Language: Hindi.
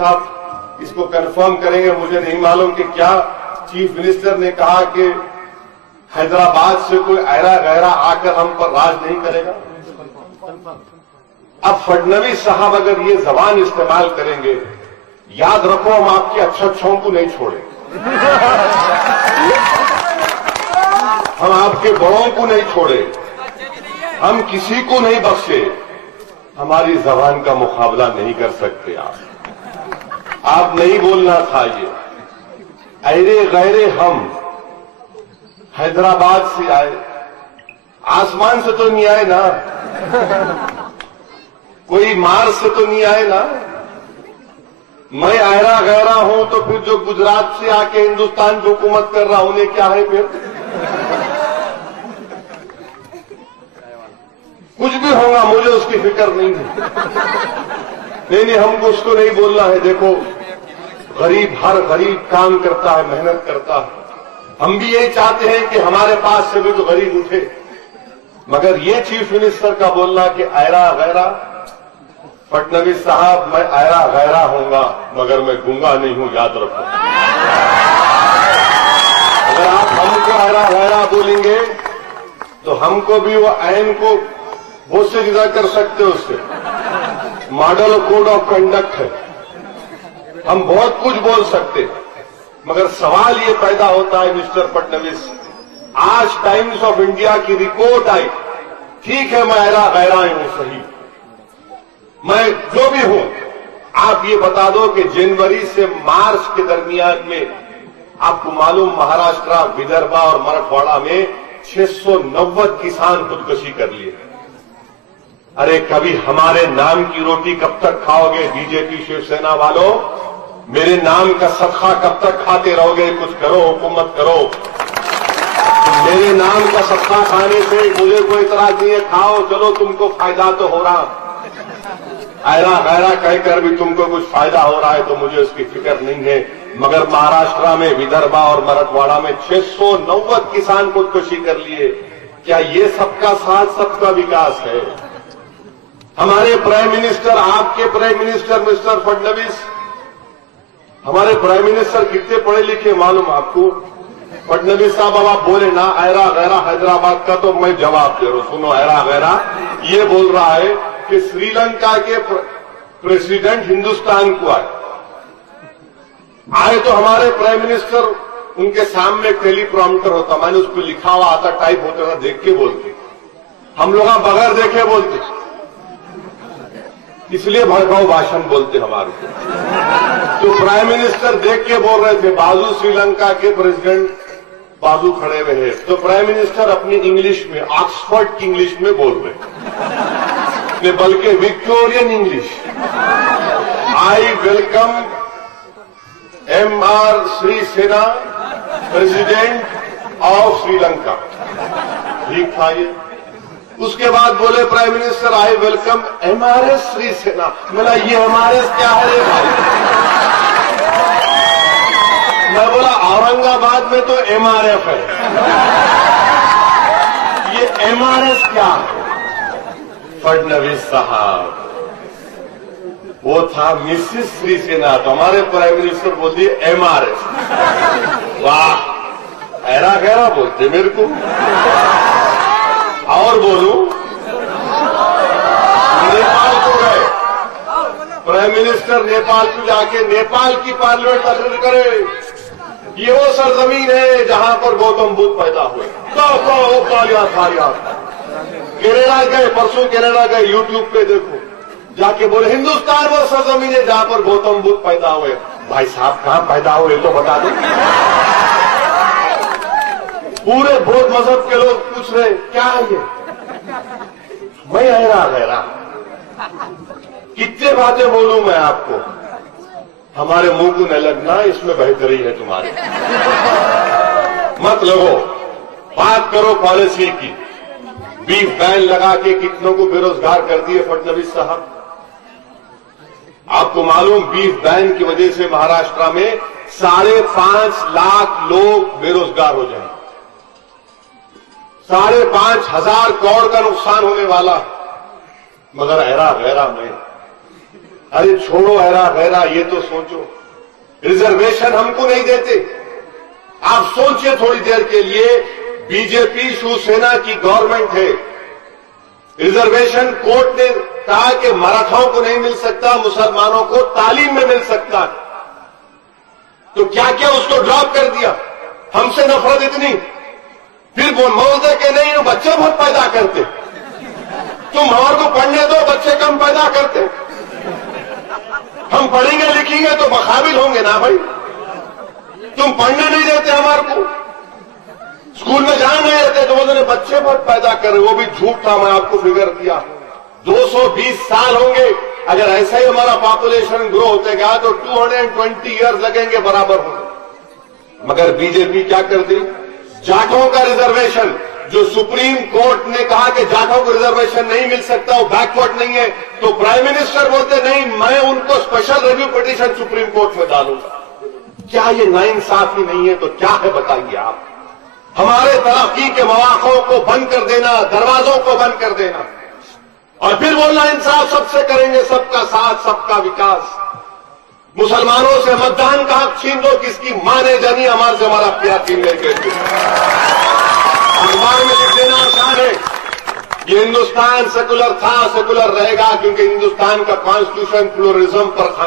आप इसको कंफर्म करेंगे, मुझे नहीं मालूम कि क्या चीफ मिनिस्टर ने कहा कि हैदराबाद से कोई ऐरा गैरा आकर हम पर राज नहीं करेगा। अब फडणवीस साहब अगर ये जबान इस्तेमाल करेंगे, याद रखो हम आपके अच्छों को नहीं छोड़े, हम आपके बड़ों को नहीं छोड़े, हम किसी को नहीं बख्शे। हमारी जबान का मुकाबला नहीं कर सकते आप नहीं बोलना था ये। ऐरे गैरे हम हैदराबाद से आए, आसमान से तो नहीं आए ना, कोई मार्स से तो नहीं आए ना। मैं ऐरा गैरा हूं तो फिर जो गुजरात से आके हिंदुस्तान की हुकूमत कर रहा उन्हें क्या है फिर? कुछ भी होगा मुझे उसकी फिक्र नहीं है। नहीं, हमको उसको नहीं बोलना है। देखो, गरीब हर गरीब काम करता है, मेहनत करता है। हम भी यही चाहते हैं कि हमारे पास से भी तो गरीब उठे, मगर ये चीफ मिनिस्टर का बोलना कि ऐरा गैरा, फडणवीस साहब मैं ऐरा गैरा होऊंगा मगर मैं गूंगा नहीं हूं, याद रखो। अगर आप हमको ऐरा गैरा बोलेंगे तो हमको भी वो ऐन को बहुत से जुदा कर सकते हो। उससे मॉडल कोड ऑफ कंडक्ट है, हम बहुत कुछ बोल सकते, मगर सवाल ये पैदा होता है मिस्टर फडणवीस, आज टाइम्स ऑफ इंडिया की रिपोर्ट आई, ठीक है मैं ऐरा गैरा हूं, सही, मैं जो भी हूं, आप ये बता दो कि जनवरी से मार्च के दरमियान में आपको मालूम महाराष्ट्र, विदर्भा और मराठवाड़ा में 690 किसान खुदकुशी कर लिए। अरे कभी हमारे नाम की रोटी कब तक खाओगे बीजेपी शिवसेना वालों? मेरे नाम का सदका कब तक खाते रहोगे? कुछ करो, हुकूमत करो। मेरे नाम का सदका खाने से मुझे कोई इतराज नहीं है, खाओ, चलो, तुमको फायदा तो हो रहा। ऐरा गैरा कहकर भी तुमको कुछ फायदा हो रहा है तो मुझे उसकी फिक्र नहीं है, मगर महाराष्ट्र में, विदर्भा और मराठवाड़ा में 690 किसान खुदकुशी कर लिए। क्या ये सबका साथ, सबका विकास है? हमारे प्राइम मिनिस्टर, आपके प्राइम मिनिस्टर मिस्टर फडणवीस, हमारे प्राइम मिनिस्टर कितने पढ़े लिखे मालूम आपको? फडणवीस साहब अब आप बोले ना ऐरा गैरा हैदराबाद का, तो मैं जवाब दे रहा हूं, सुनो। ऐरा गैरा ये बोल रहा है कि श्रीलंका के प्रेसिडेंट हिंदुस्तान को आए तो हमारे प्राइम मिनिस्टर, उनके सामने टेलीप्रॉम्प्टर होता, मैंने उसको लिखा हुआ आता, टाइप होता था, देख के बोलते। हम लोग बगैर देखे बोलते, इसलिए भड़काऊ भाषण बोलते हमारे को। तो प्राइम मिनिस्टर देख के बोल रहे थे, बाजू श्रीलंका के प्रेसिडेंट बाजू खड़े हुए हैं, तो प्राइम मिनिस्टर अपनी इंग्लिश में, ऑक्सफोर्ड की इंग्लिश में बोल रहे, बल्कि Victorian English. I welcome MR Shri सेना, प्रेसिडेंट ऑफ श्रीलंका, ठीक था ये। उसके बाद बोले prime minister, I welcome MRS Shri सेना। बोला ये MRS क्या है रे भाई? मैं बोला औरंगाबाद में तो MRF है, ये MRS क्या है? फडणवीस साहब, वो था मिसिस श्री सेना, तो हमारे प्राइम मिनिस्टर बोलती है MRS। वाह, ऐरा गैरा बोलते मेरे को। और बोलूं, नेपाल को गए, प्राइम मिनिस्टर नेपाल को जाके नेपाल की पार्लियामेंट तकरीर करे, ये वो सरजमीन है जहां पर गौतम बुद्ध पैदा हुए। वो कालिया केरला गए, परसों केरला गए, यूट्यूब पे देखो, जाके बोले हिंदुस्तान वो सरजमीन है जहां पर गौतम बुद्ध पैदा हुए। भाई साहब कहां पैदा हुए तो बता दो। पूरे बौद्ध मजहब के लोग पूछ रहे क्या है ये? मैं ऐरा गैरा, कितने बातें बोलूं मैं आपको, हमारे मुंह को न लगना, इसमें बेहतरी है तुम्हारी। मत लगो, बात करो पॉलिसी की। बीफ बैन लगा के कितनों को बेरोजगार कर दिए फडणवीस साहब। आपको मालूम, बीफ बैन की वजह से महाराष्ट्र में 5.5 लाख लोग बेरोजगार हो जाएंगे। 5,500 करोड़ का नुकसान होने वाला, मगर ऐरा गैरा में अरे छोड़ो हैरा गैरा, ये तो सोचो, रिजर्वेशन हमको नहीं देते। आप सोचिए थोड़ी देर के लिए, बीजेपी शिवसेना की गवर्नमेंट है, रिजर्वेशन कोर्ट ने कहा कि मराठाओं को नहीं मिल सकता, मुसलमानों को तालीम में मिल सकता है, तो क्या क्या उसको ड्रॉप कर दिया। हमसे नफरत इतनी, फिर वो बोलते कि नहीं बच्चे बहुत पैदा करते, तुम हमारे को पढ़ने दो, बच्चे कम पैदा करते, हम पढ़ेंगे लिखेंगे तो बकाबिल होंगे ना भाई, तुम पढ़ने नहीं देते हमारे को, स्कूल में जाने नहीं देते, तो बोलते बच्चे बहुत पैदा कर रहे, वो भी झूठ था, मैं आपको फिगर दिया। 220 साल होंगे, अगर ऐसा ही हमारा पॉपुलेशन ग्रो होते गया तो 220 ईयर्स लगेंगे बराबर होने। मगर बीजेपी क्या कर दी, जाटों का रिजर्वेशन, जो सुप्रीम कोर्ट ने कहा कि जाटों को रिजर्वेशन नहीं मिल सकता, वो बैकवर्ड नहीं है, तो प्राइम मिनिस्टर बोलते नहीं, मैं उनको special review petition supreme court में डालूंगा। क्या ये नाइंसाफी नहीं है तो क्या है बताइए आप। हमारे तरक्की के मौकों को बंद कर देना, दरवाजों को बंद कर देना, और फिर बोलना इंसाफ सबसे करेंगे, सबका साथ सबका विकास। मुसलमानों से मतदान का हक छीन दो, किसकी मां ने जानी, हमारे से हमारा प्यार छीन लेंगे। अखबार में लिख देना आसान है, ये हिंदुस्तान सेकुलर था, सेकुलर रहेगा, क्योंकि हिंदुस्तान का कॉन्स्टिट्यूशन प्लुरलिज्म पर था।